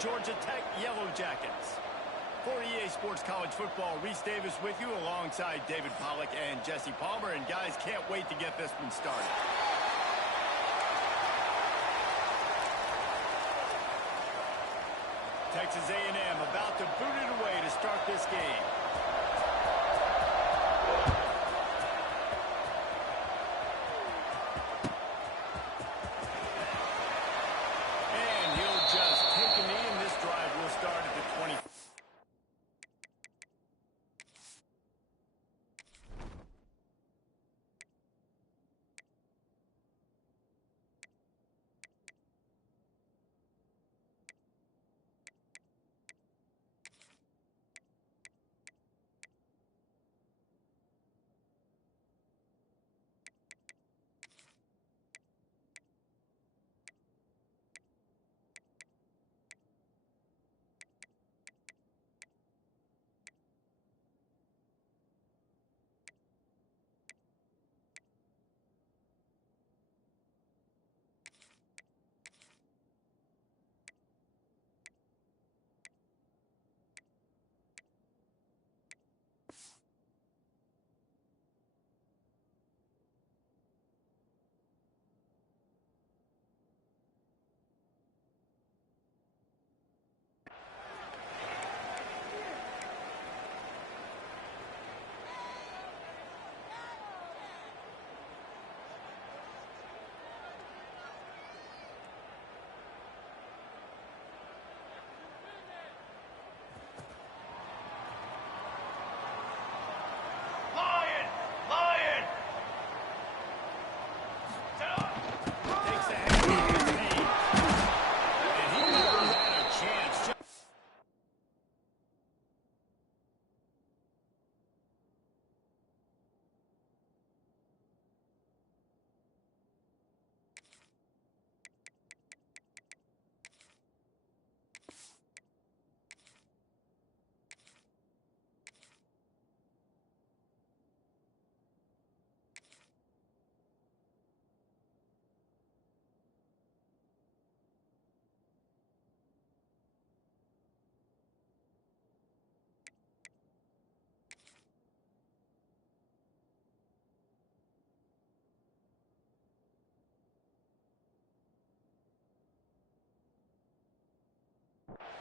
Georgia Tech Yellow Jackets. For EA Sports College Football, Reese Davis with you alongside David Pollack and Jesse Palmer. And guys, can't wait to get this one started. Texas A&M about to boot it away to start this game.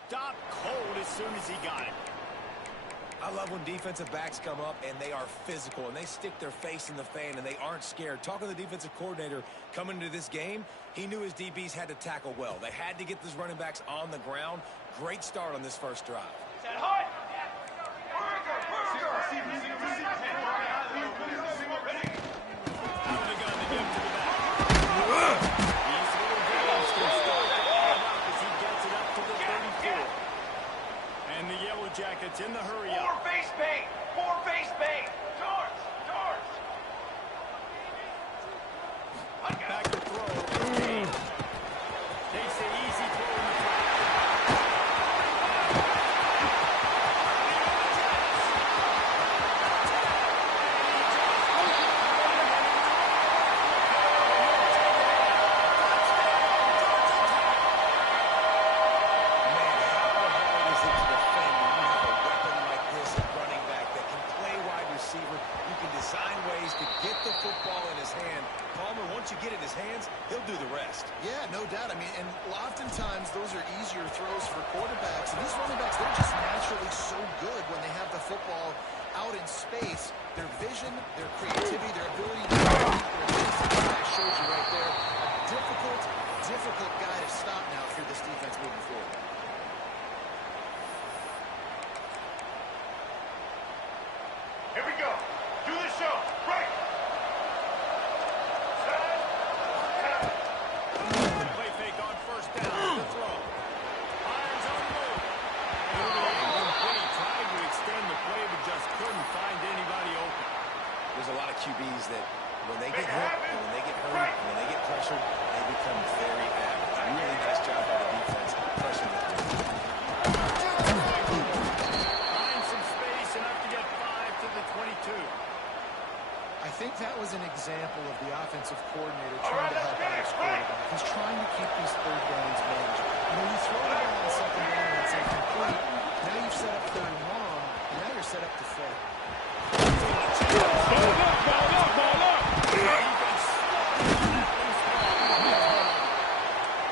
Stopped cold as soon as he got it. I love when defensive backs come up and they are physical and they stick their face in the fan and they aren't scared. Talking to the defensive coordinator coming into this game, he knew his DBs had to tackle well. They had to get those running backs on the ground. Great start on this first drive. Set high. And the Yellow Jackets in the hurry up. Four base bait. Doors. Back to throw. Takes the easy throw in the flat. Yeah, no doubt. I mean, and oftentimes those are easier throws for quarterbacks. And these running backs, they're just naturally so good when they have the football out in space. Their vision, their creativity, their ability to I showed you right there. A difficult guy to stop now if you're this defense moving forward. Here we go. Do the show. Right. Play fake on first down. The throw. Fires on the move. He tried to extend the play, but just couldn't find anybody open. There's a lot of QBs that when they get hit, and when they get hurt, and when they get pressured, they become very average. Really nice job by the defense pressuring the quarterback. Find some space, enough to get 5 to the 22. I think that was an example of the offensive coordinator trying to help out his quarterback. He's trying to keep these third downs manageable. You When you throw the ball on second down and it's incomplete, now you've set up third and long, and now you're set up to fail. Ball up!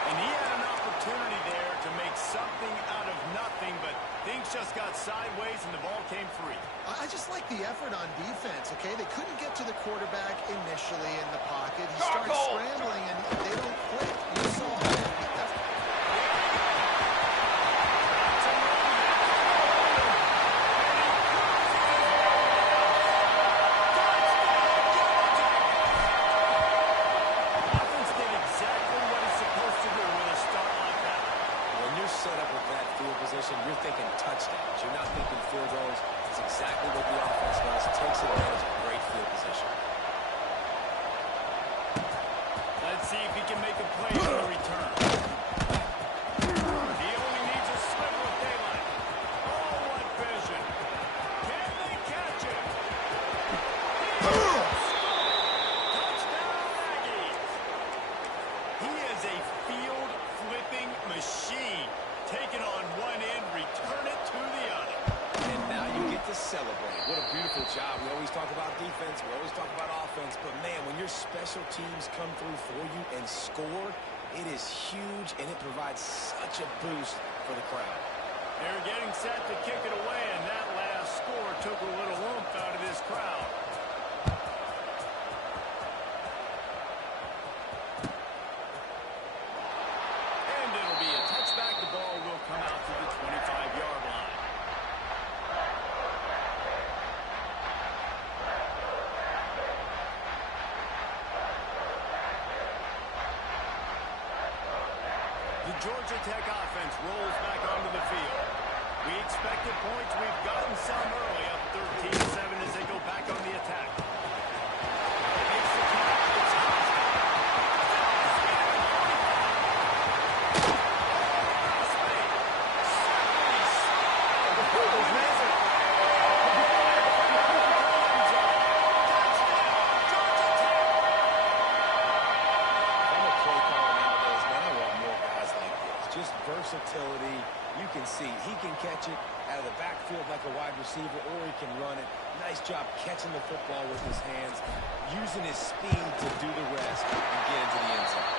And he had an opportunity there to make something out of nothing, but things just got sideways and the ball came free. I just like the effort on defense, okay? They couldn't get to the quarterback initially in the pocket. He starts scrambling, and they don't quit. You saw that. Offense did exactly what it's supposed to do with a start like that. When you're set up with that field position, you're thinking touchdowns. You're not thinking field goals. It's exactly what the offense does. It takes advantage of great field position. Let's see if he can make a play on the return. He only needs a sliver of daylight. Oh, what vision. Can they catch him? Touchdown, Aggies. He is a field-flipping machine. Take it on one end, return it to the other. And now you get to celebrate. What a beautiful job. We always talk about defense. We always talk about offense. But, man, when your special teams come through for you and score, it is huge, and it provides such a boost for the crowd. They're getting set to kick it away, and that last score took a little oomph out of this crowd. And it'll be a touchback. The ball will come out to the 25-yard line. The Georgia Tech offense rolls back onto the field. We expected points. We've gotten some early, up 13-7 as they go back on the attack. It's the catch. It's versatility. You can see he can catch it out of the backfield like a wide receiver, or he can run it. Nice job catching the football with his hands, using his speed to do the rest and get into the end zone.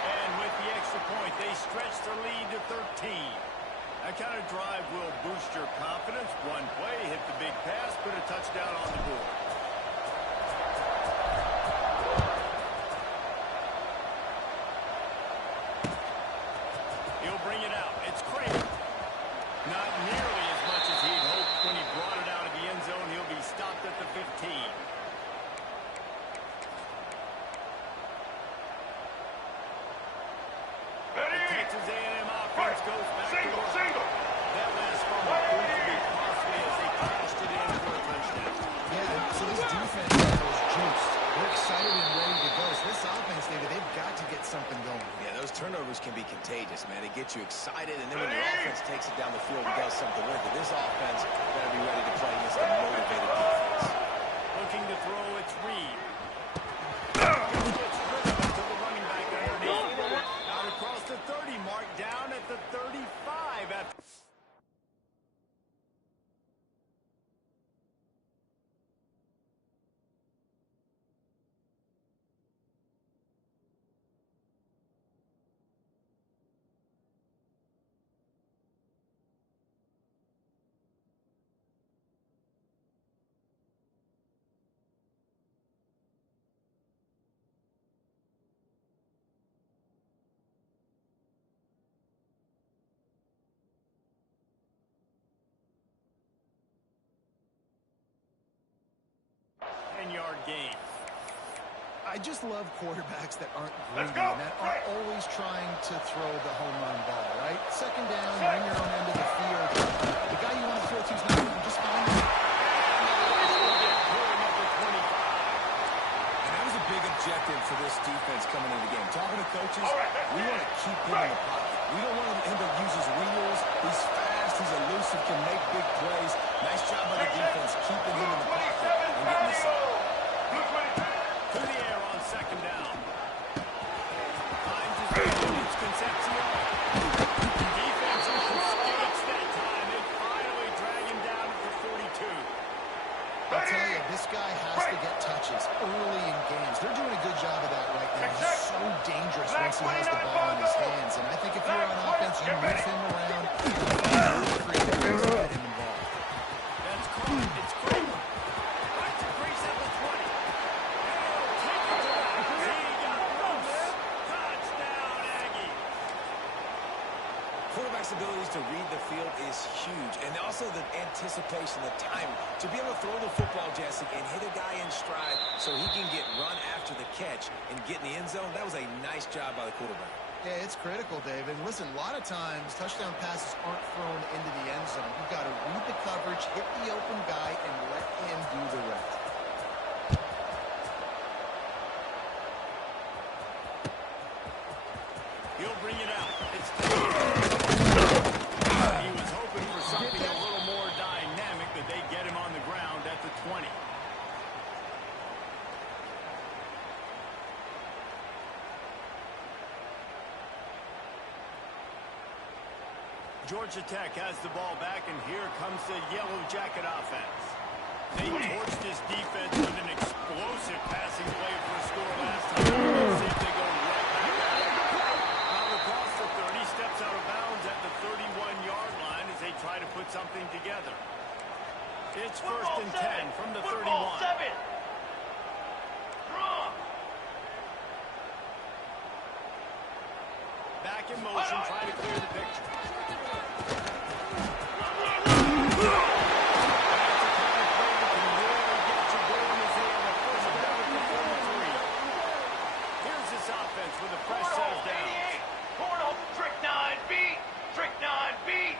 And with the extra point, they stretch their lead to 13. That kind of drive will boost your confidence. One play, hit the big pass, put a touchdown on the board. He'll bring it out. It's Craig. Not nearly as much as he'd hoped when he brought it out of the end zone. He'll be stopped at the 15. The Texas A&M offense goes back to work. That last fumble proved to be costly as they cashed it in for a touchdown. Yeah, so this defense is juiced. They're excited and ready to go. So this offense, David, they've got to get something going. Yeah, those turnovers can be contagious, man. They get you excited, and then when your offense takes it down the field and does something with it, this offense better be ready to play against a motivated defense. Looking to throw, it's Reed. Gets rid of it to the running back underneath. Out across the 30 mark, down at the 35. Yard game. I just love quarterbacks that aren't greedy and that aren't always trying to throw the home run ball, right? Second down, you're in your own end of the field. The guy you want to throw to is not going to just find him. And that was a big objective for this defense coming into the game. Talking to coaches, we want to keep him in the pocket. We don't want him to use his wheels. He's fast, he's elusive, can make big plays. Nice job by the defense keeping him in the pocket and getting this up. To the air on second down. Finds his man. It's Concepcion. move him around. Really creative ways to get him involved. That's caught. It's great. Back to Grace at the 20. Take it to Adams. He got loose. Touchdown, Aggie. Quarterback's abilities to read the field is huge, and also the anticipation, the timing. To be able to throw the football, Jesse, and hit a guy in stride so he can get run after the catch and get in the end zone, that was a nice job by the quarterback. Yeah, it's critical, David. Listen, a lot of times touchdown passes aren't thrown into the end zone. You've got to read the coverage, hit the open guy, and let him do the rest. He'll bring it out. It's he was hoping for something a little more dynamic, but they get him on the ground at the 20. Georgia Tech has the ball back, and here comes the Yellow Jacket offense. They torched this defense with an explosive passing play for a score last time. Let's see if they go right back at it. Now across the 30, steps out of bounds at the 31-yard line as they try to put something together. It's first and 10 from the 31. Back in motion, trying to clear the picture. With a fresh set of downs. Portal, trick 9B, trick 9B,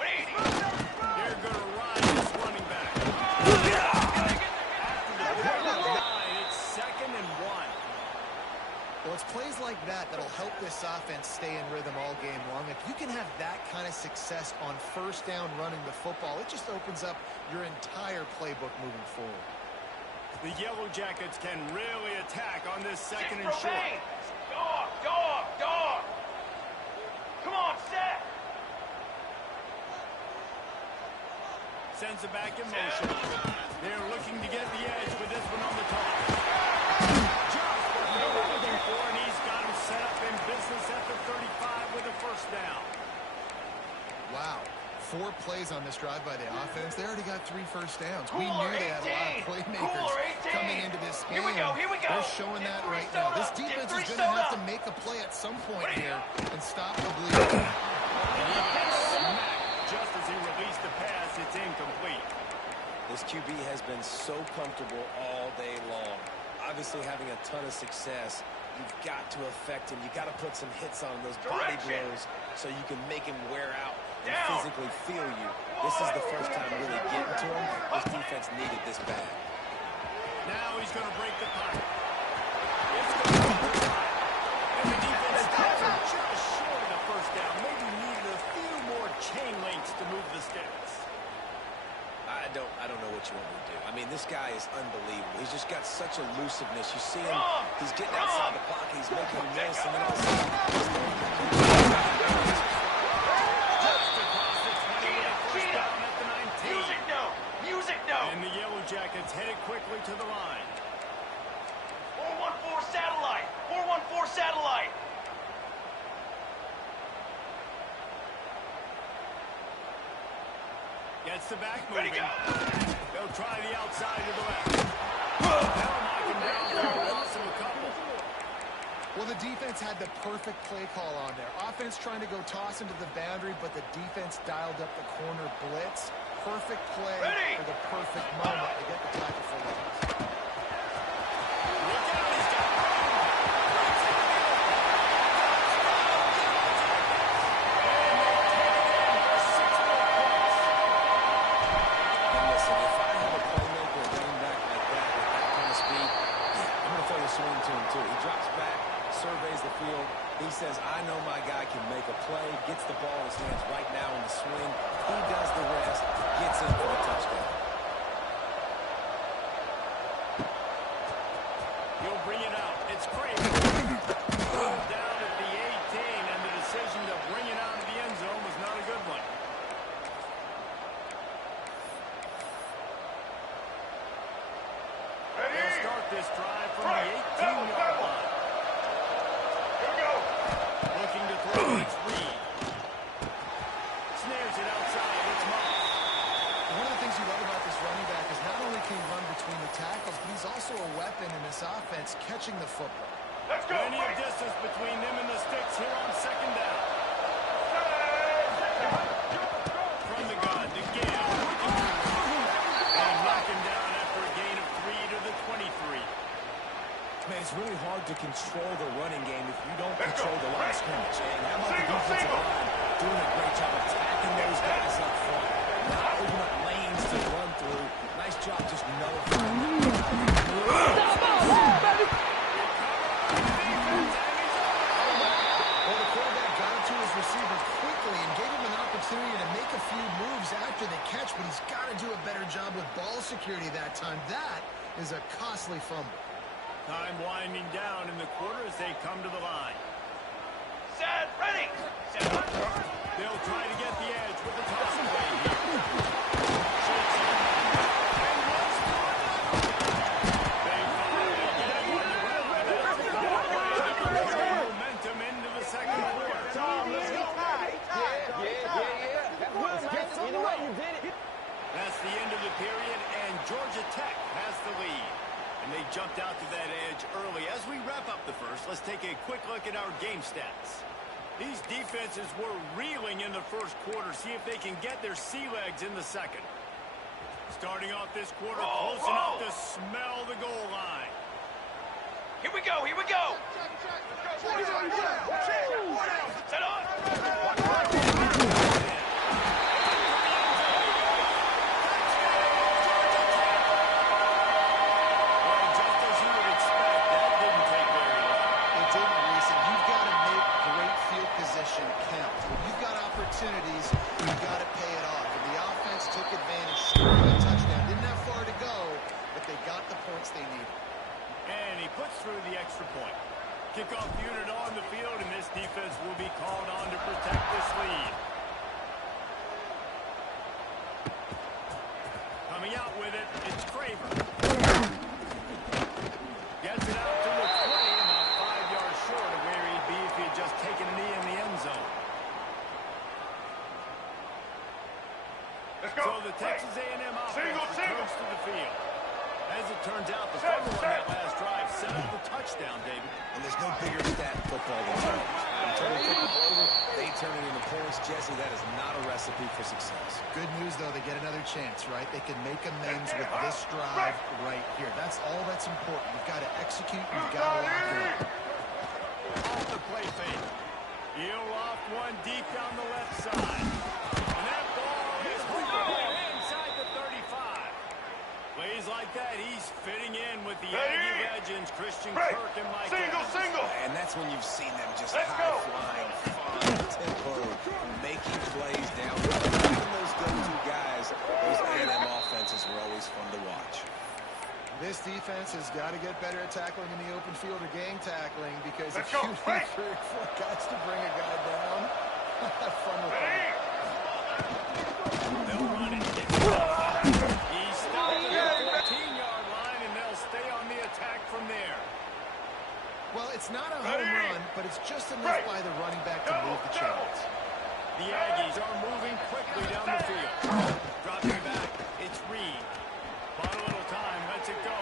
180. They're going to ride this running back. After the pick of 9, it's 2nd and 1. Well, it's plays like that that'll help this offense stay in rhythm all game long. If you can have that kind of success on first down running the football, it just opens up your entire playbook moving forward. The Yellow Jackets can really attack on this 2nd and short. Dog! Come on, set! Sends it back in motion. They're looking to get the edge with this one on the top. Just what they were looking for, and he's got him set up in business at the 35 with a first down. Wow. 4 plays on this drive by the offense. They already got 3 first downs. We knew they had a lot of playmakers coming into this game. Here we go. They're showing that right now. This defense is going to have to make a play at some point here and stop the bleeding. And he got smacked just as he released the pass. It's incomplete. This QB has been so comfortable all day long. Obviously having a ton of success. You've got to affect him. You've got to put some hits on those body blows so you can make him wear out and physically feel you. This is the first time really getting to him. This defense needed this bad. Now he's going to break the pocket. It's going to be the time. And the defense stops him just short of the first down. Maybe needed a few more chain links to move the sticks. I don't know what you want me to do. I mean, this guy is unbelievable. He's just got such elusiveness. You see him, he's getting outside the pocket, he's making a miss, and then all of a sudden, just across the 20 with a first down at the 19. Music no. And the Yellow Jackets headed quickly to the line. 414 satellite. 414 satellite. Gets the back moving. They'll try the outside to the left. They'll knock him down for a loss of a couple. Well, the defense had the perfect play call on there. Offense trying to go toss into the boundary, but the defense dialed up the corner blitz. Perfect play for the perfect moment to get the tackle for loss. Look out, he's got room. and listen, if I have a playmaker running back like that with that kind of speed, I'm going to throw the swing to him too. He drops back, surveys the field. He says, I know my guy can make a play, gets the ball in his hands right now in the swing. He does the rest, gets in for the touchdown. He'll bring it out. It's great. Down at the 18, and the decision to bring it out of the end zone was not a good one. They'll start this drive from the 18-yard line. Here we go. Looking to throw, it's Reed. receiver quickly and gave him an opportunity to make a few moves after the catch, but he's got to do a better job with ball security that time. That is a costly fumble. Time winding down in the quarter as they come to the line. Set, ready. Set. They'll try to get the edge with the toss play here. They finally get it on the ground. That's the momentum into the second quarter. That's the end of the period, and Georgia Tech has the lead. And they jumped out to that edge early. As we wrap up the first, let's take a quick look at our game stats. These defenses were reeling in the first quarter. See if they can get their sea legs in the second. Starting off this quarter, close enough to smell the goal line. Here we go, here we go. Set on. Opportunities, you've got to pay it off. And the offense took advantage, scoring a touchdown. Didn't have far to go, but they got the points they needed. And he puts through the extra point. Kickoff unit on the field, and this defense will be called on to protect this lead. Coming out with it, it's Craver. Gets it out to the 20, about 5 yards short of where he'd be if he had just taken a knee in the end zone. Let's go. So the Texas A&M offense returns to the field. As it turns out, the Set, fumble on set. that last drive set up the touchdown, David. And there's no bigger stat in football than turnovers. You turn a football over, they turn it into points. Jesse, that is not a recipe for success. Good news, though, they get another chance, right? They can make amends with this drive right here. That's all that's important. You've got to execute. You've got to lock it up. Off the play fake. He'll off one deep down the left side. And that ball is inside the 35. Plays like that, he's fitting in with the Aggie legends, Christian Break. Kirk and Mike Single, Evans. single. And that's when you've seen them just Let's go. high-flying, fine tempo, making plays down. Even those go-to guys, those A&M offenses were always fun to watch. This defense has got to get better at tackling in the open field or gang tackling, because Let's if go. you need Break. 3 or 4 guys to bring a guy down, have fun with that. Ready. They'll run it. He's stopped at the 14-yard line, and they'll stay on the attack from there. Well, it's not a home Ready. run, but it's just enough Break. by the running back to move the Double. chains. The Aggies are moving quickly down the field. Dropping back, it's Reed. Bought a little time, lets it go.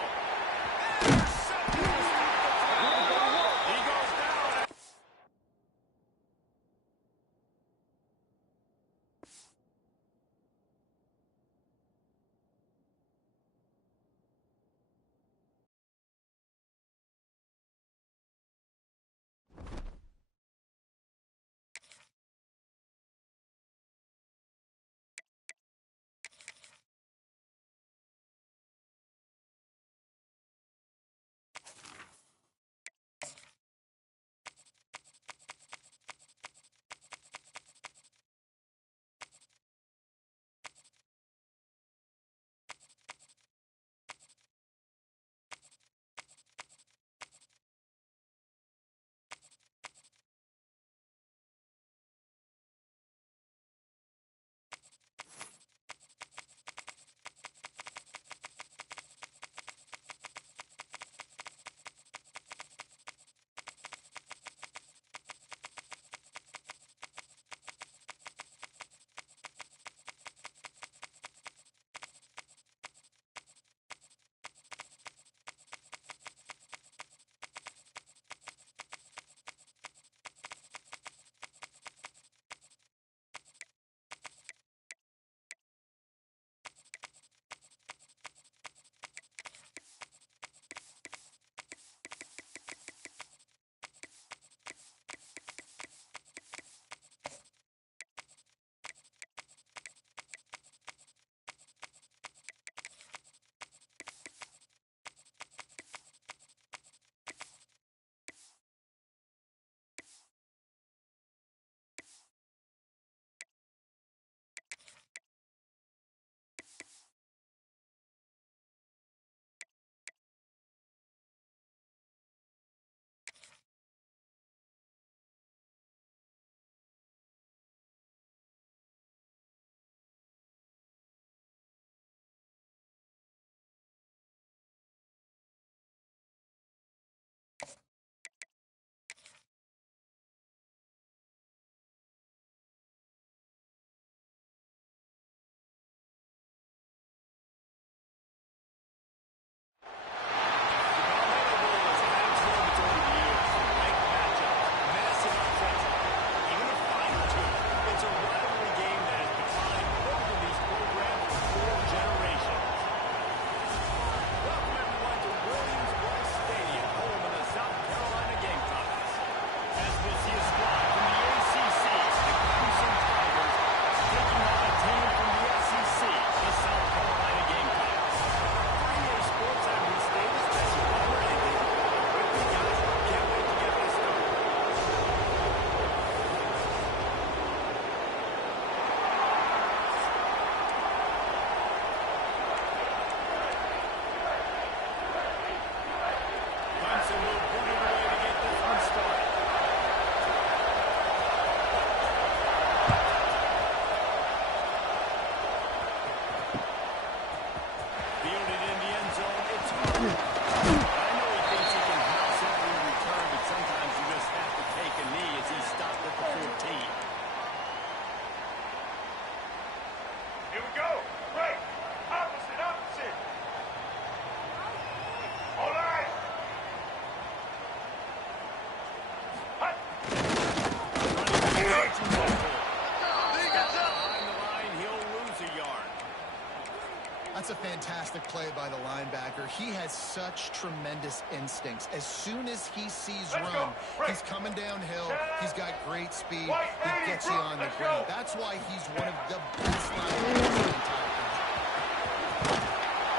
fantastic play by the linebacker. He has such tremendous instincts. As soon as he sees run, he's coming downhill. He's got great speed. He gets you on the ground. That's why he's one of the best linebackers in the entire country.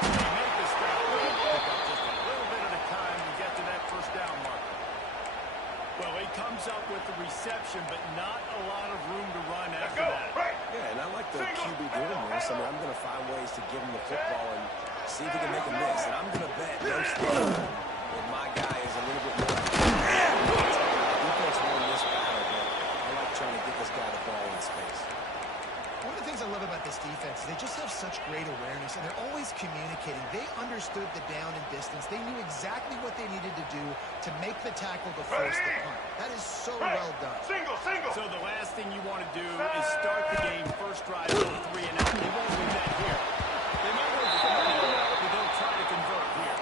They make the stop. Just a little bit at a time to get to that first down marker. Well, he comes up with the reception, but not a lot of room to run after that. Yeah, and I like the QB doing this. I mean, I'm going to find ways to give him the football and see if he can make a miss. And I'm going to bet no stadium that my guy is a little bit more. Defense won this battle, but I like trying to get this guy the ball in space. One of the things I love about this defense is they just have such great awareness, and they're always communicating. They understood the down and distance. They knew exactly what they needed to do to make the tackle to force the punt. That is so well done. Single. So the last thing you want to do is start the game first drive with 3 and out. They won't do that here. They might go 4 but they'll try to convert here.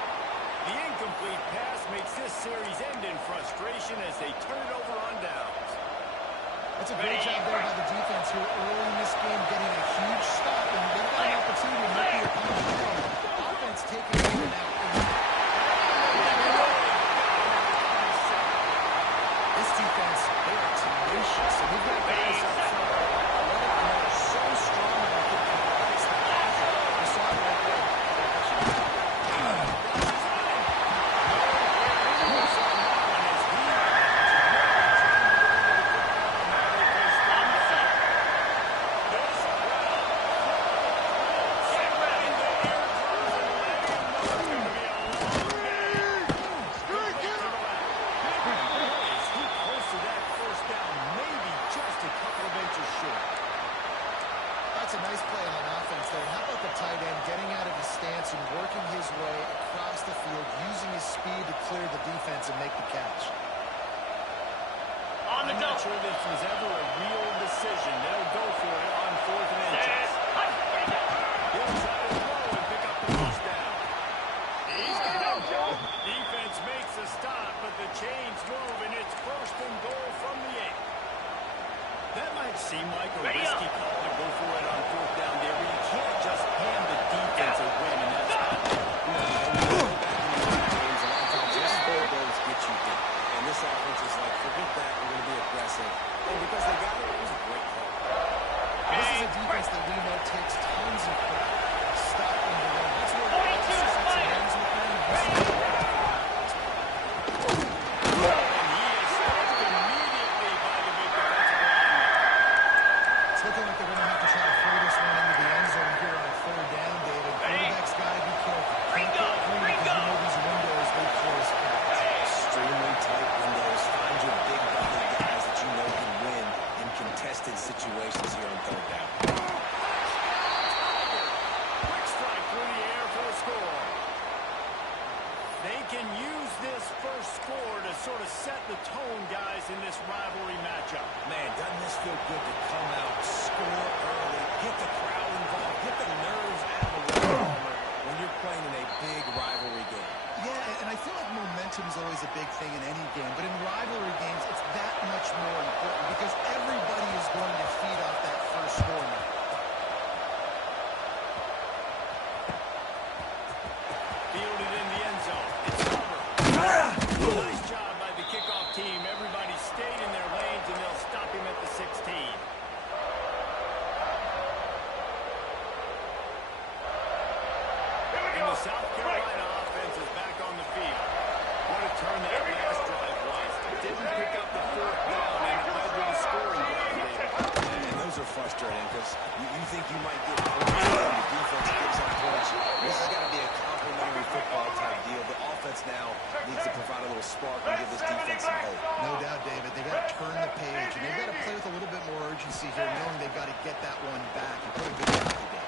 The incomplete pass makes this series end in frustration as they turn it over on downs. That's a great job there by the defense here early in this game, getting a huge stop, and they've got an opportunity to make the opponent play. Offense taking over now. This defense, they are tenacious, and they've got guys up front that are so strong that they can compress the pressure. You saw it right there. That's a nice play on offense there. How about the tight end getting out of his stance and working his way across the field, using his speed to clear the defense and make the catch? I'm not sure this was ever a real decision. They'll go for it on 4th and inches. He'll try to throw and pick up the first down. He's got it. Defense makes a stop, but the chains move, and it's 1st and goal from the 8. That might seem like a risky call to go for it on 4th down there, but you can't just hand the defense a win, and that's not Just 4 goals get you hit. And this offense is like, forget that, we're going to be aggressive. And because they got it, it was a great call. This is a defense that we know takes tons of pride. Stopping the run. That's where all the success ends with them. And he is stopped immediately by the big defensive line. It's looking like they're going to have to try to throw this one into the end zone here on 3rd down, David. Quarterback's got to be careful. Can't get through because you know these windows, they close fast. Extremely tight windows. Find your big body guys that you know can win in contested situations here on 3rd down. Quick strike through the air for a score. They can use this first score to sort of set the tone, guys, in this rivalry matchup. Man, doesn't this feel good to come out, score early, get the crowd involved, get the nerves out of the way when you're playing in a big rivalry game. Yeah, and I feel like momentum is always a big thing in any game, but in rivalry games, it's that much more important because everybody is going to feed off that first score now. Fielded in the end zone. It's over. Nice job by the kickoff team. Everybody stayed in their lanes, and they'll stop him at the 16. And the South Carolina offense is back on the field. What a turn that last drive was. Didn't pick up the 4th down, and it led to the scoring drive, David. And those are frustrating because you think you might get points and the defense gives up points. This has got to be a complimentary football type deal. The offense now needs to provide a little spark and give this defense some hope. No doubt, David. They've got to turn the page, and they've got to play with a little bit more urgency here, knowing they've got to get that one back and put a good job today.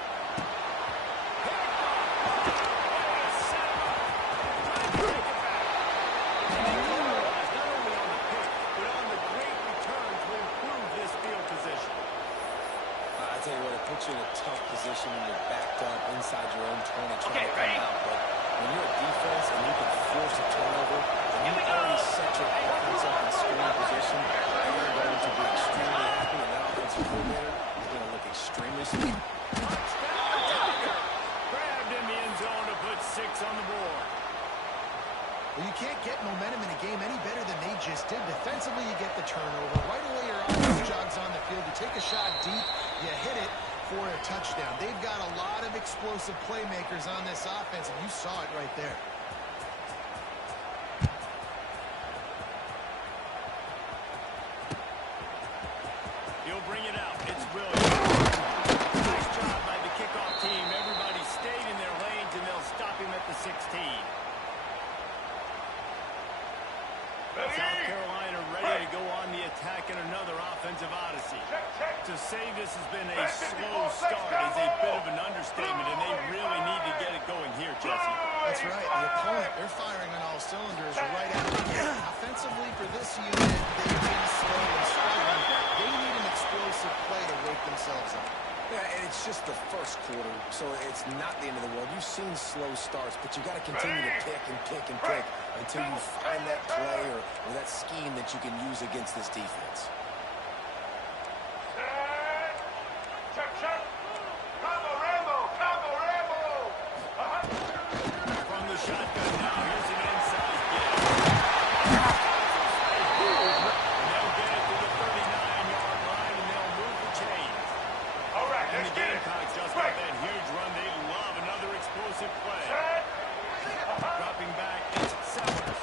Tell you what, it puts you in a tough position when you're backed up inside your own 20 trying to come out. But when you're a defense and you can force a turnover and you already set your offense up in scoring position, you're going to be extremely happy, and that offensive coordinator is going to look extremely smart. Touchdown, Tiger! Grabbed in the take a shot deep, you hit it for a touchdown. They've got a lot of explosive playmakers on this offense, and you saw it right there. He'll bring it out. It's brilliant. Nice job by the kickoff team. Everybody stayed in their lanes, and they'll stop him at the 16. South Carolina ready to go on the attack in another offensive odyssey. To say this has been a slow start is a bit of an understatement, and they really need to get it going here, Jesse. That's right. The opponent, they're firing on all cylinders right out of the gate. Offensively for this unit, they've been slow and struggling. They need an explosive play to wake themselves up. Yeah, and it's just the first quarter, so it's not the end of the world. You've seen slow starts, but you got to continue to pick and pick and pick until you find that play or that scheme that you can use against this defense. From the shotgun now, here's an inside get. And they'll get it to the 39-yard line, and they'll move the chains. All right, And let's the get it. Gamecocks just got that huge run. They love another explosive play. Dropping back, it's Sellers.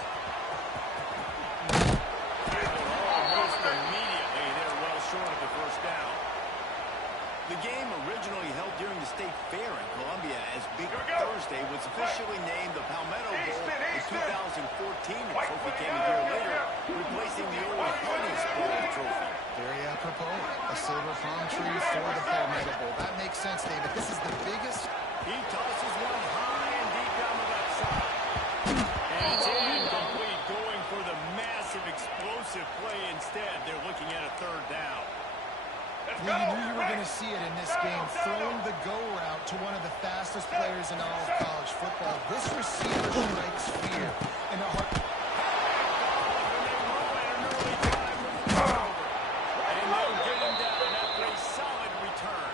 Almost immediately, they're well short of the first down. The game originally held during the State Fair in Columbia as Big Thursday was officially named the Palmetto Bowl in 2014. The trophy came a year later, replacing the old Honey's Bowl trophy. Very apropos. A silver palm tree for the Palmetto Bowl. That makes sense, David. This is the biggest. He tosses one high and deep down the left side. And it's incomplete, going for the massive explosive play instead. They're looking at a third down. You knew you were going to see it in this game, throwing the go route to one of the fastest players in all of college football. This receiver strikes fear. And a heart. And they'll get him down after a solid return.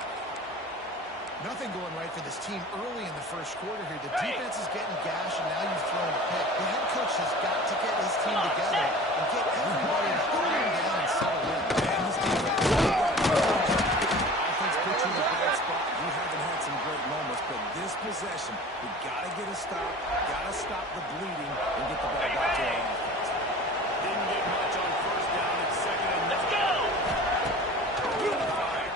Nothing going right for this team early in the first quarter here. The defense is getting gashed, and now you've thrown a pick. The head coach has got to get his team together and get everybody to calm down and settle in. And this defense, offense puts you in a bad spot. You haven't had some great moments, but this possession, we got to get a stop, got to stop the bleeding, and get the ball back to our offense. Didn't get much on first down. It's second and 9. Let's go! Fire.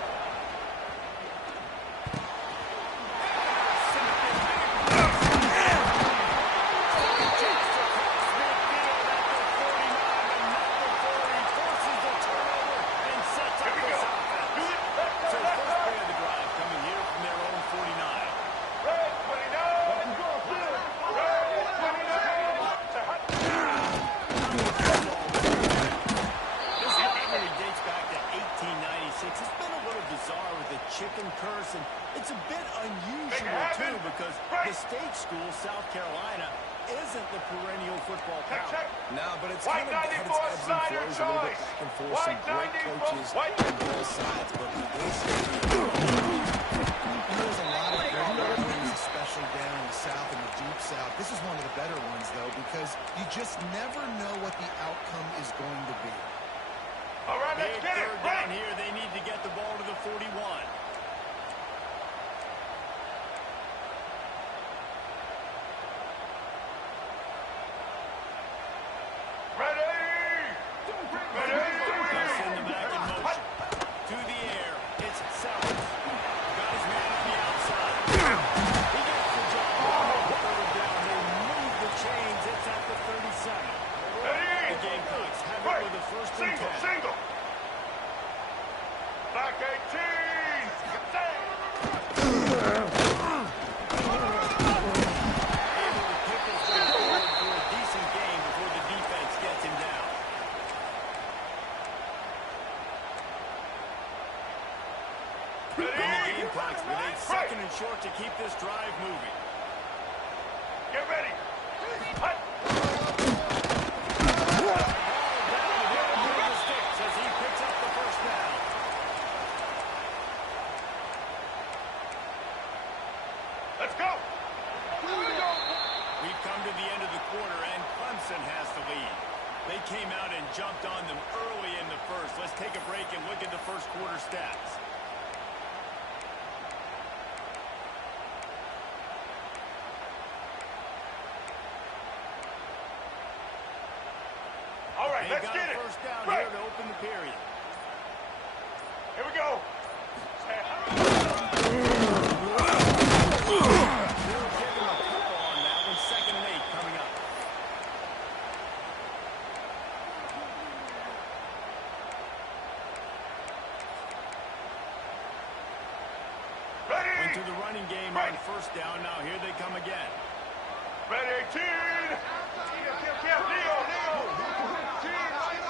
Chicken curse, and it's a bit unusual too because the state school, South Carolina, isn't the perennial football power. No, but it's kind of had its ebbs and flows, a little bit back and forth, some great coaches on both sides, but this There's a lot of great games, especially down in the South and the Deep South. This is one of the better ones, though, because you just never know what the outcome is going to be. All right, Big let's get it. third down here. They need to get the ball to the 41. Single. Back 18. Second and short to keep this drive moving. Get ready. Hut. As he picks up the first down. Let's go. We've come to the end of the quarter, and Clemson has the lead. They came out and jumped on them early in the first. Let's take a break and look at the first quarter stats. All right, They let's got get a it. first down Right. here to open the period. Here we go. They'll give him a couple on that one. 2nd and 8 coming up. Ready. Went to the running game on first down. Now here they come again. Ready, 18. Leo.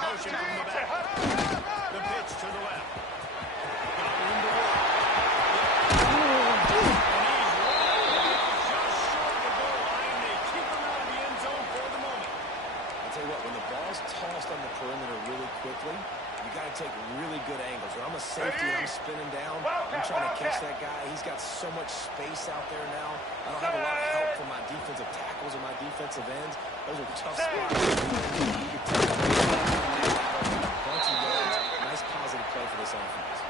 Motion from the back. The pitch to the left. Got room to work. And he's rolling just short of the goal line. They keep him out of the end zone for the moment. I'll tell you what, when the ball's tossed on the perimeter really quickly, you got to take really good angles. When I'm a safety and I'm spinning down, I'm trying to catch that guy. He's got so much space out there now. I don't have a lot of help from my defensive tackles and my defensive ends. Those are tough spots. You can take a bunch of yards. Nice positive play for this offense.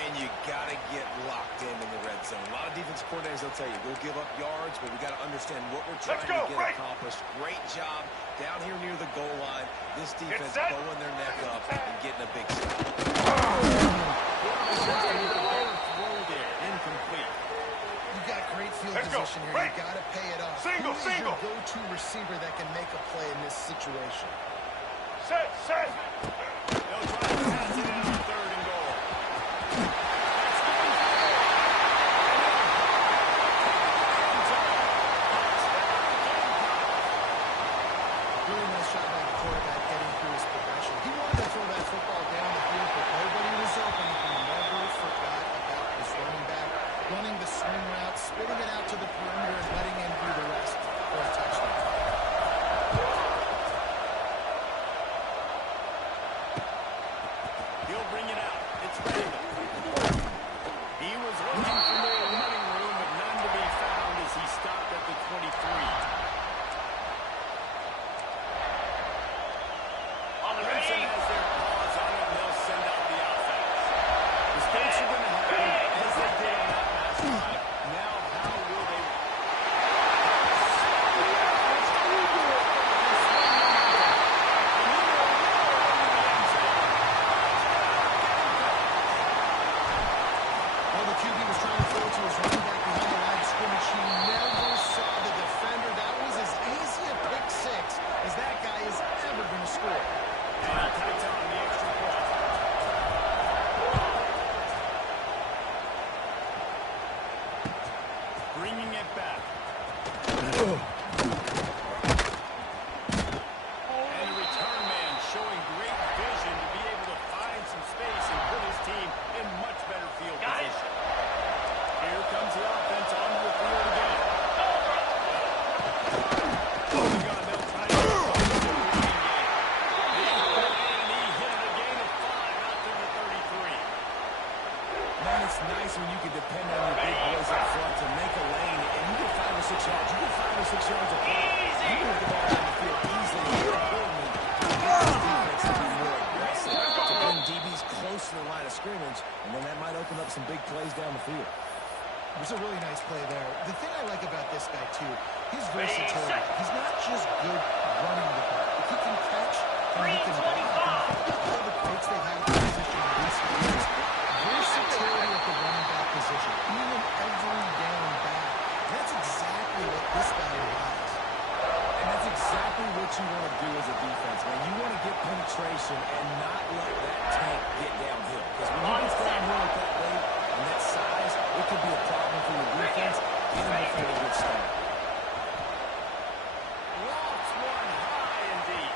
And you got to get locked in the red zone. A lot of defensive coordinators, they'll tell you, we'll give up yards, but we got to understand what we're trying to get accomplished. Great job down here near the goal line. This defense bowing their neck up and getting a big stop. Incomplete. You got great field position here. You got to pay it off. Single. Your go-to receiver that can make a play in this situation. Set. They'll try to pass it in on 3rd and goal. Really nice shot by the quarterback getting through his progression. He wanted to throw that football down the field, but nobody was open. He never forgot about his running back, running the swing route, spitting it out to the perimeter, and letting him do the rest for a touchdown. He'll bring it out. It's Randall. He was looking for more running room, but none to be found as he stopped at the 23. Clemson has their paws on it, and they'll send out the offense. Mistakes are going to happen, as they did on that last drive. Now, how will they... Well, the QB was trying to throw it to his running back behind the line of scrimmage. He never saw the defender. That was as easy a pick six as that guy is ever going to score. And he takes on the extra point. Bringing it back. And the return man showing great vision to be able to find some space and put his team in much better field position. Here comes the offense onto the field again. Moving on, they'll try to go to the running game. And he hit it a gain of 5 out to the 33. Man, it's nice when you can depend on your big boys up front to make a lane, and you get 5 or 6 yards. You get 5 or 6 yards of play. You move the ball down the field easily. More importantly, defense to be more aggressive, to bring DBs close to the line of scrimmage, and then that might open up some big plays down the field. It was a really nice play there. The thing I like about this guy, too, his versatility. He's not just good running the ball. He can catch and he can block. And all of the greats they have in position in recent years, versatility at the running back position, even every down back. That's exactly what this guy embodies. And that's exactly what you want to do as a defense, man. You want to get penetration and not let that tank get downhill. Because when he gets downhill at that rate and that size, it could be a problem for your defense. Get him before they get started. Lofts one high and deep.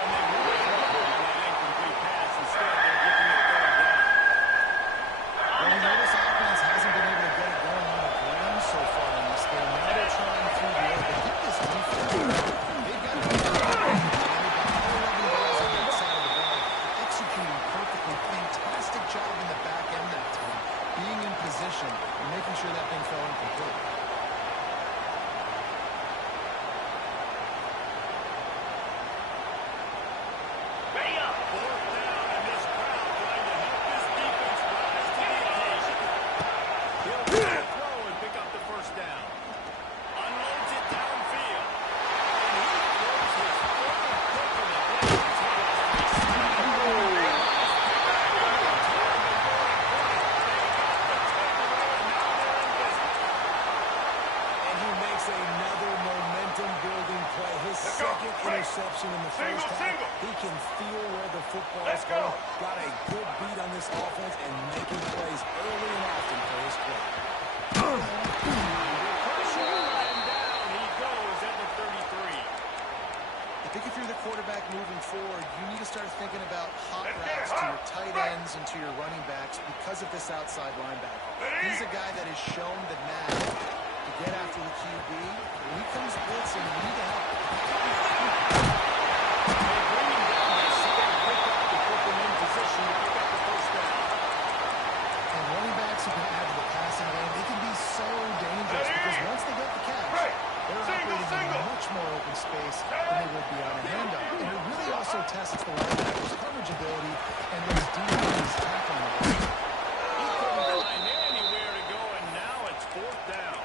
And they really on that incomplete pass. Instead, they're looking at 3rd down. Well, you know this offense hasn't been able to get it going on the ground so far in this game. Now they're trying through the air, but get this defense. They've got to be all 11 guys on that side of the ball, executing perfectly. Fantastic job in the back end that time, being in position and making sure that thing fell incomplete. interception in the first half. He can feel where the football is going. Got a good beat on this offense and making plays early and often for his club. And down he goes at the 33. I think if you're the quarterback moving forward, you need to start thinking about hot routes to your tight ends and to your running backs because of this outside linebacker. He's a guy that has shown the knack to get after the QB. When he comes blitzing, you need to help. They bring him down. They see him pick up to put them in position to pick up the first down. And running backs who can add to the passing lane, they can be so dangerous because once they get the catch, they're operating in much more open space than they would be on a handoff. And it really also tests the linebacker's coverage ability and those DBs tackling ability. He couldn't find anywhere to go, and now it's fourth down.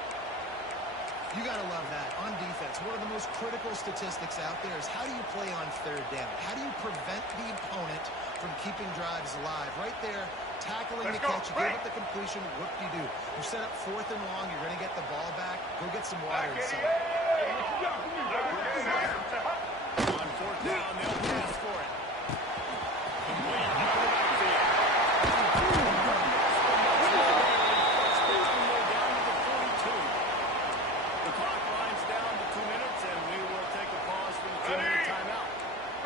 You got to love that. On defense, one of the most critical statistics out there is how do you play on third down? How do you prevent the opponent from keeping drives alive? Right there, tackling the catch, you give up the completion, what do you do? You set up fourth and long, you're going to get the ball back, go get some water inside. On fourth down, they'll pass for it. Complete out of the backfield. First down, they're down to the 42. The clock winds down to 2 minutes, and we will take a pause for the 2-minute timeout.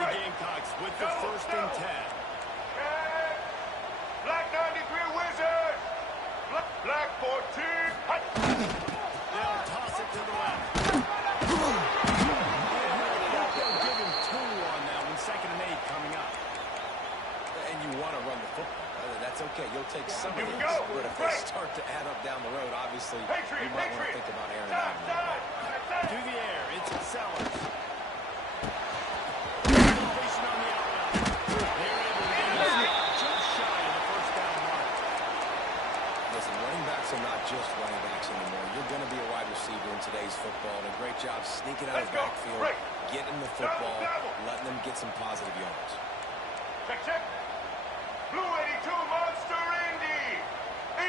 The Gamecocks with the first and 10. Black 93 Wizards! Black 14! They'll toss it to the left. They'll give him 2 on that one. 2nd and 8 coming up. And you want to run the football. That's okay. You'll take some of Here we these. go. But if they start to add up down the road, obviously, you might want to think about airing it out a little bit. To the air, it's Sellers. Completion on the outside. They're able to get it just shy of the first down mark. Listen, running backs are not just running backs anymore. You're going to be a wide receiver in today's football. And a great job sneaking out of the backfield, getting the football, letting them get some positive yards. Check. Blue 82 Monster Indy!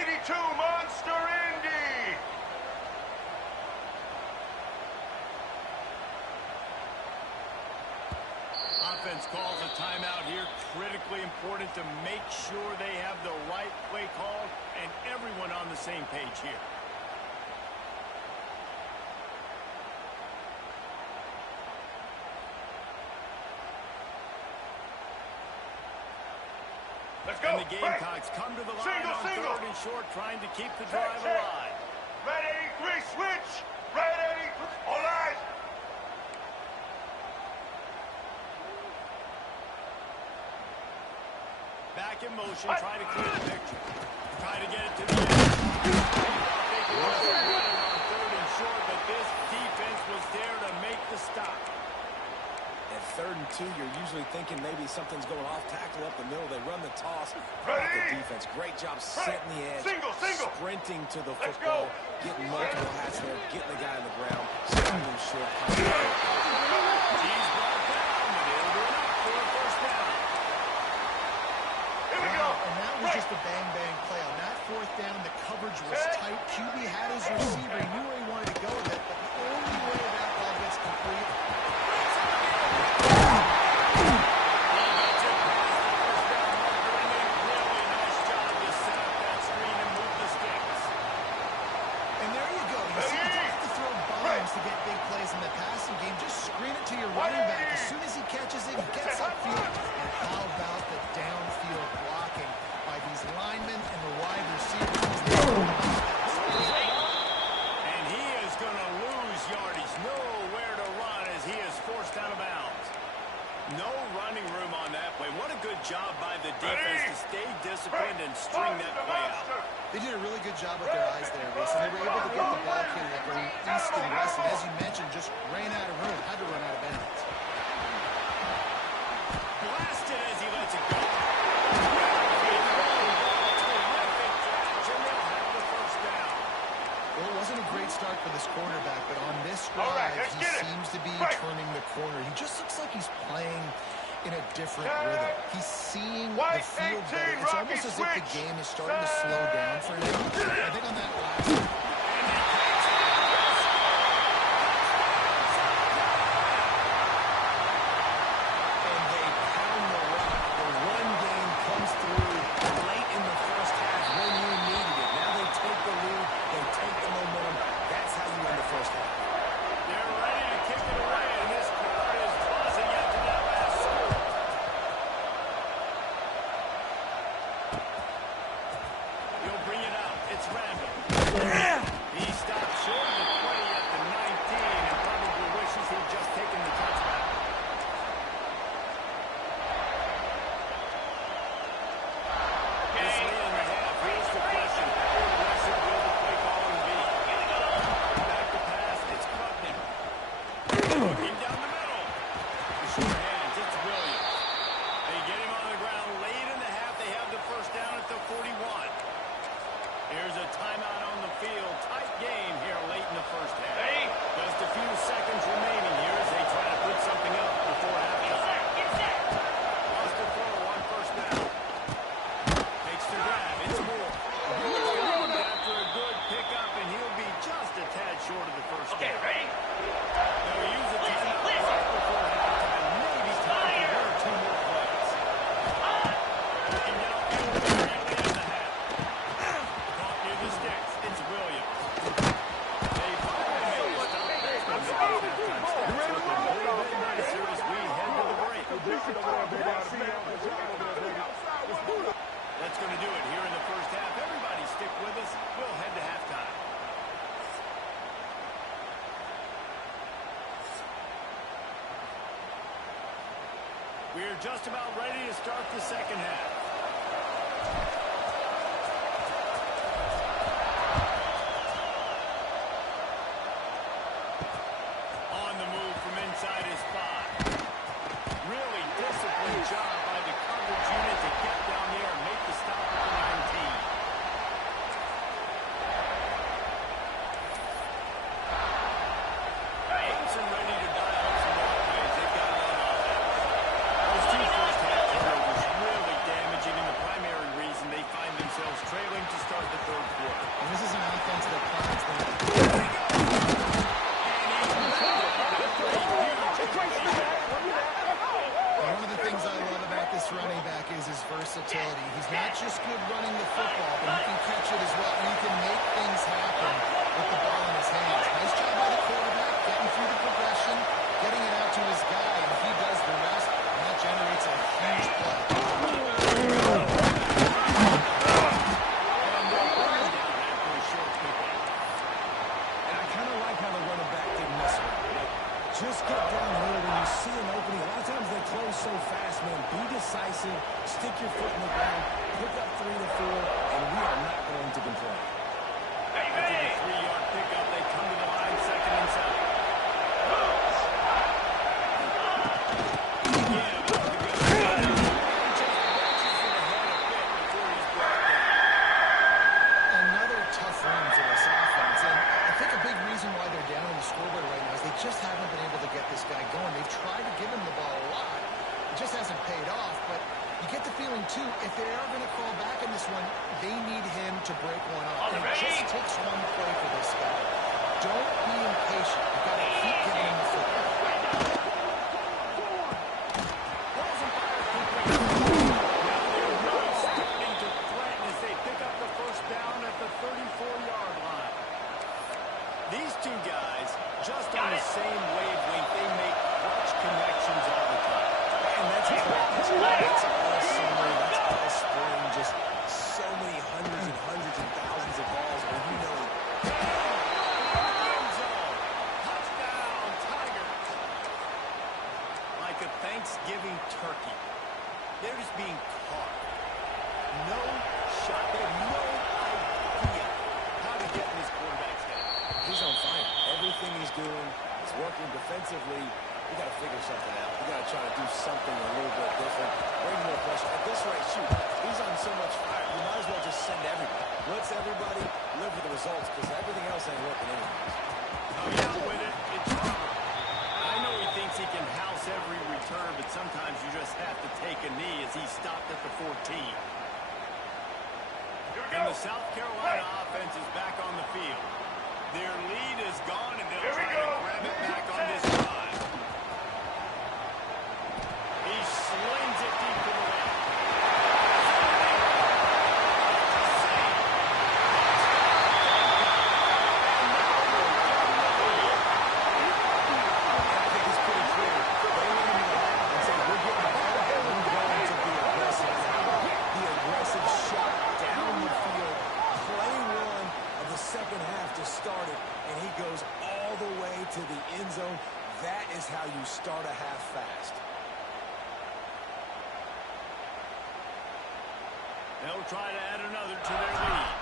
82 Monster Indy! Offense calls a timeout here. Critically important to make sure they have the right play call and everyone on the same page here. Let's go! And the Gamecocks come to the line on third and short, trying to keep the drive alive. Red 83 switch! Red 83! All eyes! Back in motion, try to clear the picture. Try to get it to the end. They could also run it on third and short, but this defense was there to make the stop. At 3rd and 2, you're usually thinking maybe something's going off tackle up the middle. They run the toss. The defense, great job setting the edge, sprinting to the football, getting multiple hats there, getting the guy on the ground, setting them short. He's brought down, but it'll be enough for a first down. Here we go! And that was just a bang-bang play. On that fourth down, the coverage was tight. QB had his receiver. He knew where he wanted to go with it, but the only way that ball gets complete. And there you go. You see, you don't have to throw bombs to get big plays in the passing game. Just screen it to your running back. As soon as he catches it, he gets upfield. And how about the downfield blocking by these linemen and the wide receivers? And he is going to lose yardage. Nowhere to run as he is forced out of bounds. No running room on that play. What a good job by the defense to stay disciplined and string that play out. They did a really good job with their eyes there, Reese. And they were able to get the ball carrier going east and west. And as you mentioned, just ran out of room. Had to run out of bounds. Blasted as he lets it go. Terrific catch, and they'll have the first down. Well, it wasn't a great start for this quarterback, but on this drive, he seems to be turning the corner. He just looks like he's playing in a different rhythm. He's seeing the field better. It's almost as if the game is starting to slow down for him. I think on that last... It's Randall. He stopped short of the 20 at the 19 and probably wishes he'd just taken the touchback. This lead in the half, here's the question. How aggressive will the play calling be? Back to pass, it's Putnam. Looking down the middle. The short hands, it's Williams. They get him on the ground late in the half. They have the first down at the 41. Here's a timeout on the field. Tight game here late in the first half. Just a few seconds remaining here as they try to put something up before halftime. Lost the throw on first down. Takes the grab. It's Moore. After a good pickup, and he'll be just a tad short of the first down. They'll use a timeout right before halftime. Maybe time for one or two more plays. Looking downfield immediately in the half. Caught near the sticks. It's Williams. They finally made a stop. That's going to make those halftime stats look a little bit nicer as we head to the break. That's going to do it here in the first half. Everybody stick with us. We'll head to halftime. We're just about ready to start the second half. On the move from inside his spot. Really disciplined job by the coverage unit to get down there and make the stop at the 19. Benson ready to dial up some more plays. They've got it on offense. Those two first half turnovers really damaging, and the primary reason they find themselves trailing to start the third quarter. And this is an offense that finds them. One of the things I love about this running back is his versatility. He's not just good running the football, but he can catch it as well, and he can make things happen with the ball in his hands. Nice job by the quarterback, getting through the progression, getting it out to his guy, and he does the rest, and that generates a huge play. And I kind of like how the running back didn't mess around. Just get downhill when you see an opening. A lot of times they close so fast, man. Be decisive, stick your foot in the ground, pick up 3 to 4, and we are not going to complain. After the 3-yard pickup, they come to the line, second and 7. Again, about to go. Just watches it ahead a bit before he's brought down. Another tough run for this offense, and I think a big reason why they're down on the scoreboard right now is they just haven't been able to get this guy going. They've tried to give him the ball a lot. It just hasn't paid off, but you get the feeling, too, if they are going to crawl back in this one, they need him to break one off. And it just takes one play for this guy. Don't be impatient. You've got to keep giving him the football. Now they're really starting to threaten as they pick up the first down at the 34-yard line. These two guys, just on the same wavelength, they make clutch connections all the time. And that's all summer, that's all spring, just so many hundreds and hundreds and thousands of balls where you know. End zone. Touchdown, Tigers. Like a Thanksgiving turkey. They're just being caught. No shot. They have no idea how to get in this quarterback's head. He's on fire. Everything he's doing is working defensively. We got to figure something out. We got to try to do something a little bit different. Bring more pressure. At this rate, shoot, he's on so much fire. You might as well just send everybody. Blitz everybody, live with the results, because everything else ain't working anyways. Coming out with it, it's Armon. I know he thinks he can house every return, but sometimes you just have to take a knee as he stopped at the 14. And the South Carolina offense is back on the field. Their lead is gone, and they'll try to grab it back on this drive. He slings it deep to the left. I think it's pretty clear. They want him to go out and say, we're getting the ball, and we're going to be aggressive. The aggressive shot down the field, play one, to start a half fast. They'll try to add another to their lead.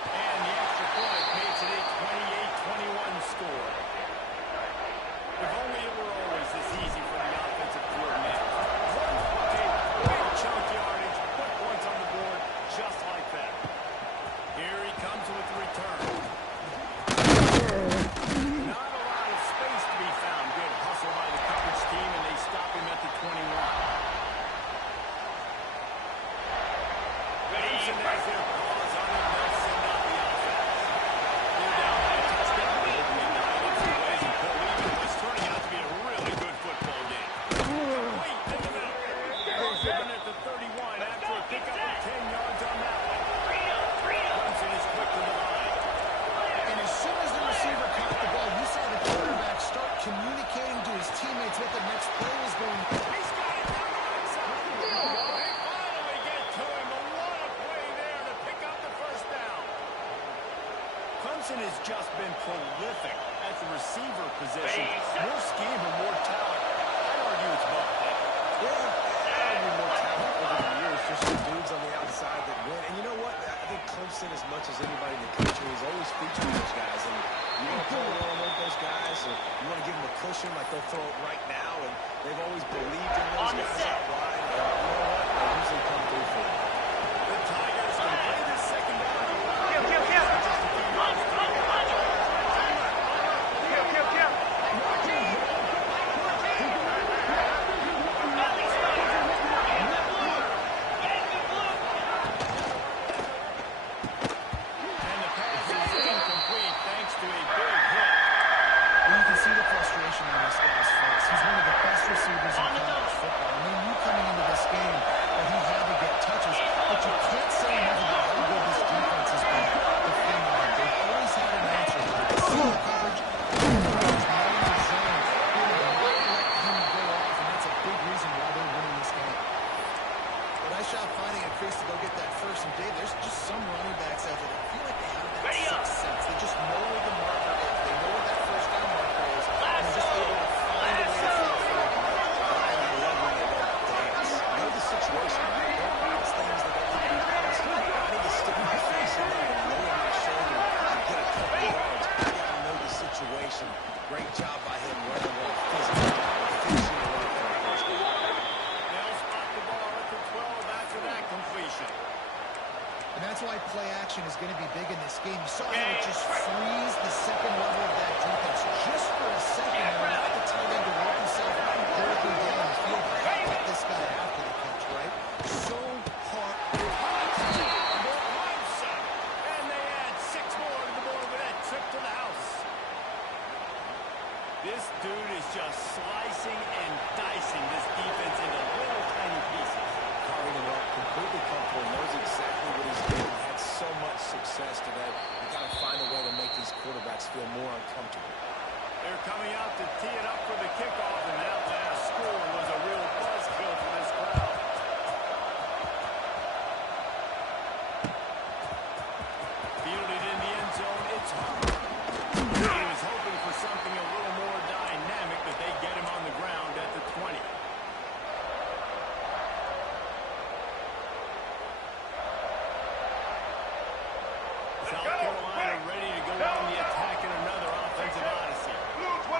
And the extra point makes it a 28-21 score. If only it were always this easy for the offensive coordinator. One play, big chunk yardage, put points on the board just like that. Here he comes with the return. Not a lot of space to be found. Good hustle by the coverage team, and they stop him at the 21. Clemson has their paws on him. They'll send out the offense. They're down by a touchdown. Opening 9 in some ways and pull even. It's turning out to be a really good football game. Complete in the middle. They're given at the 31 after a pickup of 10 yards on that one. Clemson is quick to the line. And as soon as the receiver caught the ball, you saw the quarterback start communicating to his teammates what the next play was going to be. He's got it down the right side. They finally get to him, but what a play there to pick up the first down. Clemson has just been prolific at the receiver position. More scheme and more talent. I'd argue it's both. Yeah, probably more talent over the years. Just some dudes on the outside that win. And you know what? I think Clemson, as much as anybody in the country, is always featuring those guys. And you want to play along with those guys, or you want to give them a cushion like they'll throw it right now. And they've always believed in those guys out wide. And you know what? They usually come through for them. The Tigers can play this second down. Great job by him running well physically. Finishing the run for the first down. They'll spot the ball at the 12 after that completion. And that's why play action is going to be big in this game. You saw how it just frees the second level of that defense just for a second. And allowed the tight end to work himself vertically down the field. Get this guy after the catch, right? So hard. And they add 6 more to the board with that trip to the house. This dude is just slicing and dicing this defense into little tiny pieces. Carving him up, completely comfortable, knows exactly what he's doing. Had so much success today. You got to find a way to make these quarterbacks feel more uncomfortable. They're coming out to tee it up for the kickoff, and that last score was a real buzzkill for this crowd. Fielded in the end zone, it's Armon. He was hoping for something a little more dynamic, but they get him on the ground at the 20. South Carolina ready to go on the attack in another offensive odyssey.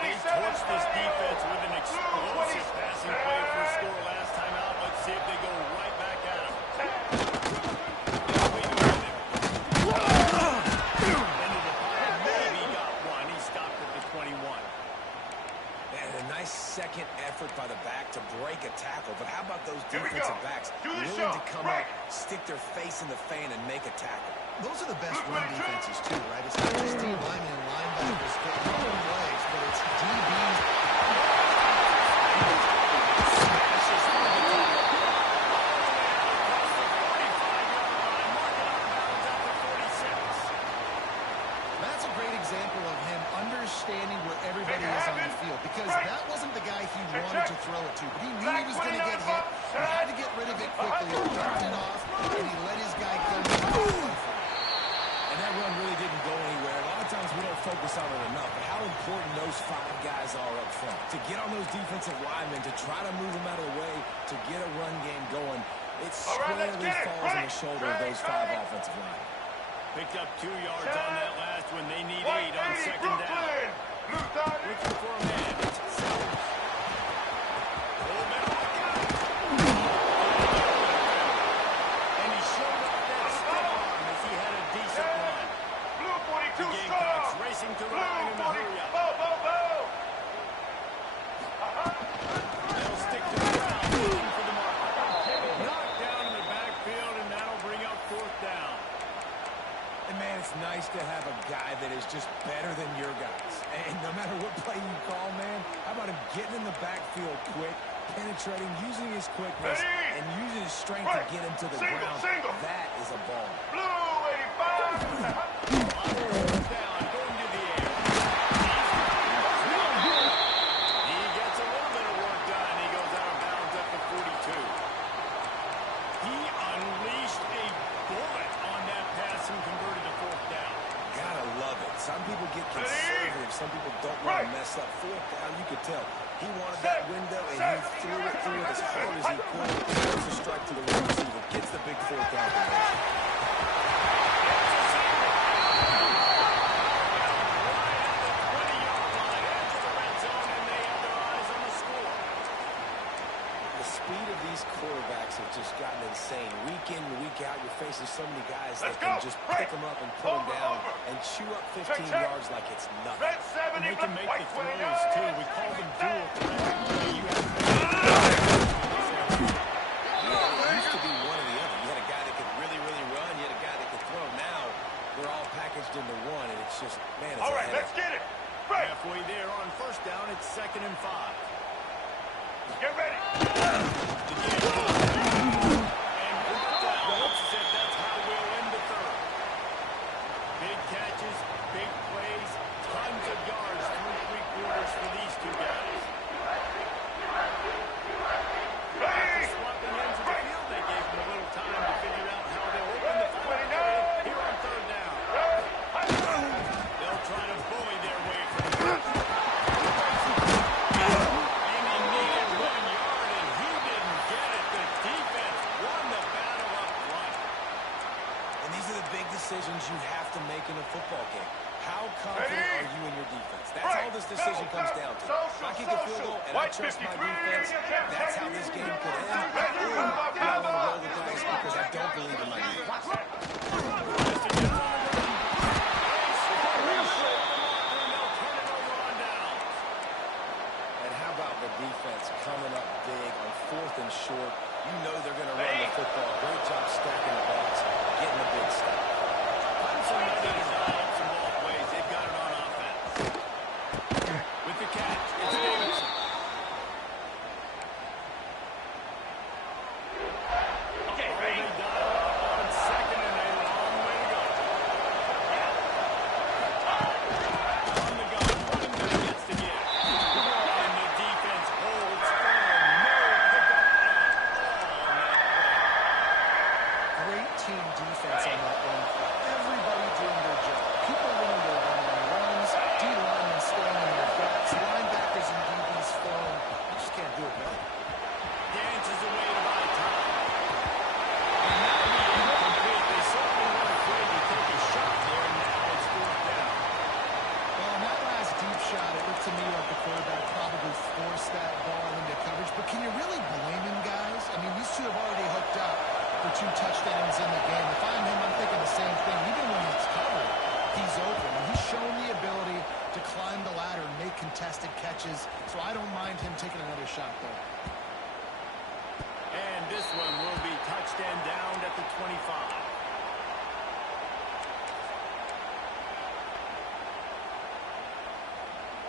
They torched this defense with an explosive passing play for a score last time out. Let's see if they go right back at him. Maybe got one. He stopped at the 21. And a nice second effort by the back to break a tackle. But how about those defensive backs willing to come up, stick their face in the fan, and make a tackle? Those are the best run defenses, too, right? It's not just team linemen and linebackers getting all the plays, but it's DBs. That's a great example of him understanding where everybody is on the field, because that wasn't the guy he wanted to throw it to, but he knew he was going to get hit. He had to get rid of it quickly. He ducked it off, and he let his guy go. And that run really didn't go anywhere. A lot of times we don't focus on it enough, but how important those 5 guys are up front. To get on those defensive linemen, to try to move them out of the way, to get a run game going, it squarely falls on the shoulder of those 5 offensive linemen. Picked up 2 yards on that last one. They need 8 on second down. Looking for a man. It's Sellers. Oh, man, look out. And he showed off that stiff arm as he had a decent run. The Gamecocks racing to the line in a hurry up. They'll stick to the ground, looking for the mark. Knocked down in the backfield, and that'll bring up 4th down. And, man, it's nice to have a guy that is just better than your guys. And no matter what play you call, man, how about him getting in the backfield quick, penetrating, using his quickness, and using his strength to get him to the ground. That is a ball. Blue 85. Down, going to the air. He gets a little bit of work done. He goes out of bounds at the 42. He unleashed a bullet on that pass and converted to 4th down. Gotta love it. Some people get conservative. Some people don't want to mess up. 4th down, you could tell. He wanted that window, and he threw it through it as hard as he could. Throws a strike to the wide receiver. Gets the big 4th down conversion. Quarterbacks have just gotten insane. Week in and week out, you're facing so many guys that can just pick them up and put them down and chew up 15 yards like it's nothing. And they can make the throws, too. We call them dual threat. It used to be one or the other. You had a guy that could really, really run. You had a guy that could throw. Now, they're all packaged into one, and it's just, man, it's all right, let's get it. Right. Halfway there on 1st down, it's 2nd and 5. Get ready. Big catches, big plays, tons of yards through 3 quarters for these 2 guys. After swapping ends of the field, they gave them a little time to figure out how they'll open the final period here on 3rd down. They'll try to bully their way from the first. And he needed 1 yard, and he didn't get it. The defense won the battle up front. And these are the big decisions you have to make in a football game. How confident are you in your defense? That's all this decision comes down to. If I kick a field goal and I trust my defense, that's how this game could end. Or I want to roll the dice because I don't believe in my defense. And how about the defense coming up big on 4th and short? You know they're going to run the football. Great job stacking the box, getting the big stop. They've got it on offense. With the catch, it's Davidson. Okay, ready. They got it on 2nd and a long way to go. On the gun, running back gets the give. And the defense holds firm. No pickup at all on that play. Great team defense on that one. Everybody doing their job. People running their one-on-ones, D-linemen staying in their backs, linebackers and DBs flowing. You just can't do it better. Dances away to buy time. And now the incomplete. They certainly weren't afraid to take a shot there. Now it's 4th down. Well, on that last deep shot, it looked to me like the quarterback probably forced that ball into coverage. But can you really blame him, guys? I mean, these 2 have already hooked up for 2 touchdowns in the game. If I'm him, I'm thinking the same thing. Even when it's covered, he's open. And he's shown the ability to climb the ladder and make contested catches. So I don't mind him taking another shot there. And this one will be touched and downed at the 25.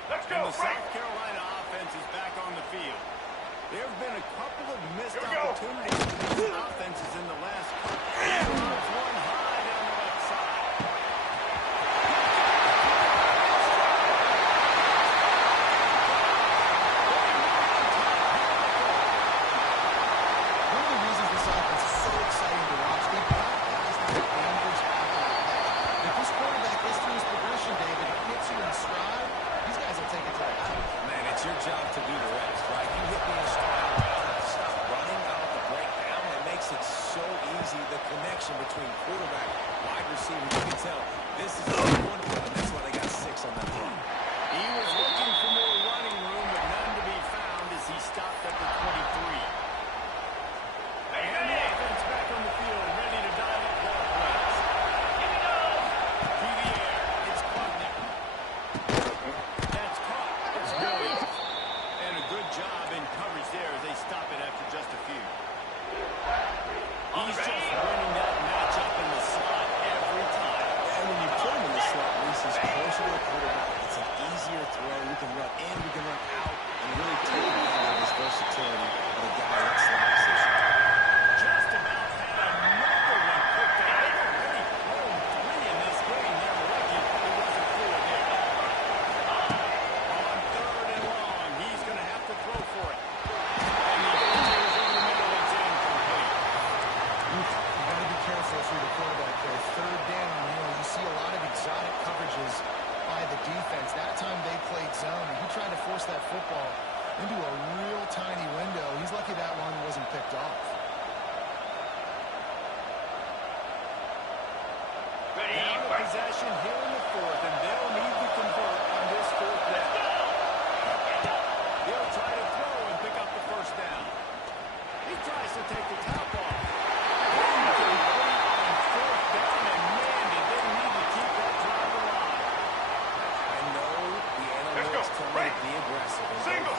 Let's go. And the South Carolina offense is back on the field. There have been a couple of missed opportunities for these offenses in the last couple. There's one high down the left side. One of the reasons this offense is so exciting to watch, they've got guys that are dangerous after the catch. If this quarterback gets through his progression, David, hits you in stride, he's connection between quarterback, wide receiver. You can tell this is one for them. That's why they got 6 on that play. He was looking for more running room, but none to be found as he stopped at the 23. And the offense back on the field, ready to dial up ball plays. To the air, it's Klubnik. That's caught. It's Williams. And a good job in coverage there as they stop it after just a few. He's just winning that matchup in the slot every time. And when you put him in the slot, Reese is closer to the quarterback. It's an easier throw. We can run in, we can run out, and really take advantage of his versatility of a guy in that slot position. Just about had another one cooked up. They've already thrown 3 in this game. They're lucky it wasn't 4 there. On 3rd and long, he's going to have to throw for it. And the goes over the middle. It's incomplete. You got to be careful for the quarterback there. 3rd down, you see a lot of exotic coverages by the defense. That time they played zone, and he tried to force that football into a real tiny window. He's lucky that one wasn't picked off. Down to possession here in the 4th, and they'll need to convert on this 4th down. He'll try to throw and pick up the 1st down. He tries to take the top off. Incomplete on 4th down, and man, did they need to keep that drive alive. I know the analytics tell me to be aggressive. Single.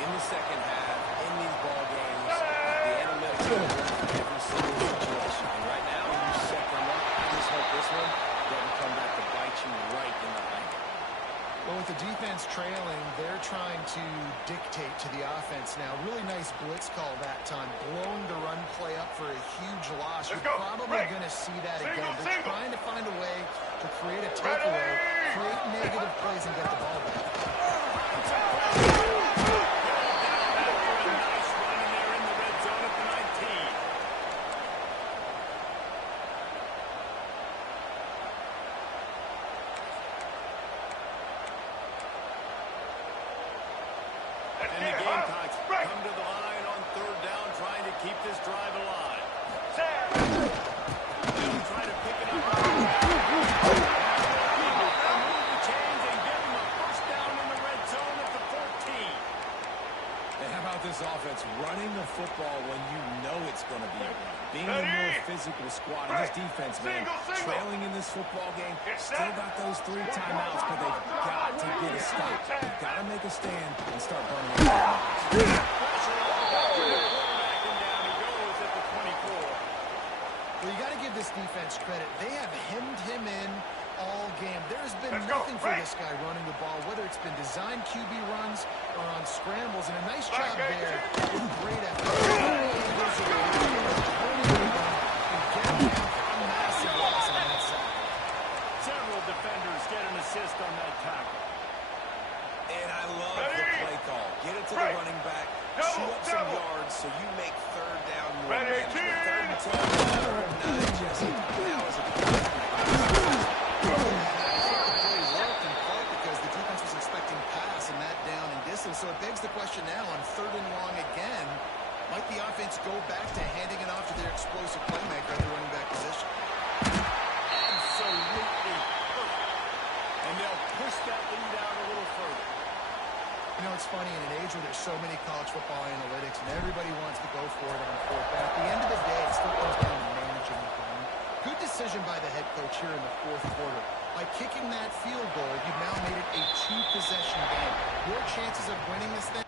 In the second half, in these ball games, the analytics are for every single situation. And right now, when you set them up, I just hope this one doesn't come back to bite you right in the eye. Well, with the defense trailing, they're trying to dictate to the offense now. Really nice blitz call that time, blowing the run play up for a huge loss. You're probably going to see that again. They're trying to find a way to create a takeaway, create negative plays, and get the ball back. And the Gamecocks come to the line on 3rd down, trying to keep this drive alive. They'll try to pick it up. Move the chains and get them a 1st down in the red zone at the 14. And how about this offense running the football when you know it's going to be a run? Being a more physical squad, and this defense, man, trailing in this football game, still got those 3 timeouts, but they've got to get a stop. They've got to make a stand and start burning it down. Pressure all over the quarterback, and down he goes at the 24. Well, you got to give this defense credit. They have hemmed him in all game. There's been nothing for this guy running the ball, whether it's been designed QB runs or on scrambles, and a nice job there with great effort. Massive loss on that side. Several defenders get an assist on that tackle. And I love the play call. Get it to the running back, chew up some yards so you make 3rd down more manageable. 3rd and 10, 3rd and 9, Jesse. Now is a So it begs the question now on 3rd and long again, might the offense go back to handing it off to their explosive playmaker at the running back position? Absolutely perfect. And they'll push that lead out a little further. You know, it's funny, in an age where there's so many college football analytics and everybody wants to go for it on 4th down, at the end of the day, it still comes down to managing the game. Good decision by the head coach here in the 4th quarter. By kicking that field goal, you've now made it a 2-possession game. Your chances of winning this thing